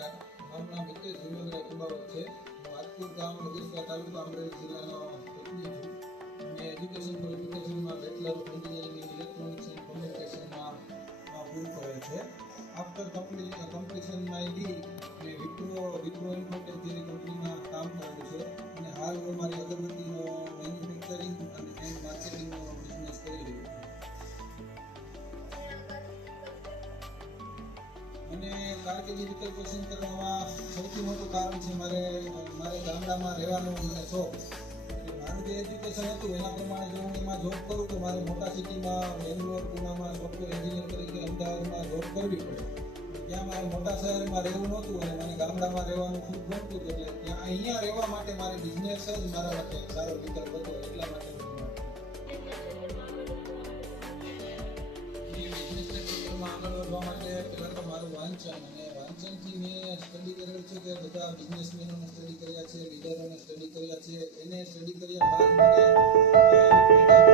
નમસ્કાર. મારું નામ હિતેશ જીવેન્દ્ર કુંભાવત છે. હું આજપુર ગામ નગેશ્વર તાલુકા અમરેલી જિલ્લાનો વતની છું. મેં એજ્યુકેશન ક્વોલિફિકેશનમાં bachelor of engineering in electronics and કોમ્યુનિકેશનમાં પૂરું કરેલ છે. આફ્ટર કમ્પ્લીશન માય ડિગ્રી મેં વિપ્રો ઇન્ફોટેક જેવી કંપનીમાં કામ કરેલું છે અને હાલ હું મારી અગરબત્તીનો મેન્યુફેક્ચરિંગ અને માર્કેટિંગનો બિઝનેસ કરી રહ્યો છું. મને કારકિર્દી વિકલ્પ પસંદ કરવામાં સૌથી મોટું કારણ છે મારે ગામડામાં રહેવાનો મને શોખ. મારું જે એજ્યુકેશન હતું એના પ્રમાણે જો હું એમાં જોબ કરું તો મારે મોટા સિટીમાં બેંગ્લોર, પુનામાં સોફ્ટવેર એન્જિનિયર તરીકે અમદાવાદમાં જોબ કરવી પડે. ત્યાં મારે મોટા શહેરમાં રહેવું નહોતું અને મને ગામડામાં રહેવાનું ખૂબ ગમતું હતું. એટલે ત્યાં અહીંયા રહેવા માટે મારે બિઝનેસ જ મારા માટે સારો વિકલ્પ હતો. એટલા માટે આગળ વધવા માટે પહેલાં તો મારું વાંચન અને વાંચનથી મેં સ્ટડી કરેલું છે કે બધા બિઝનેસમેનોને સ્ટડી કર્યા છે, લીડરોને સ્ટડી કર્યા છે. એને સ્ટડી કર્યા બાદ મને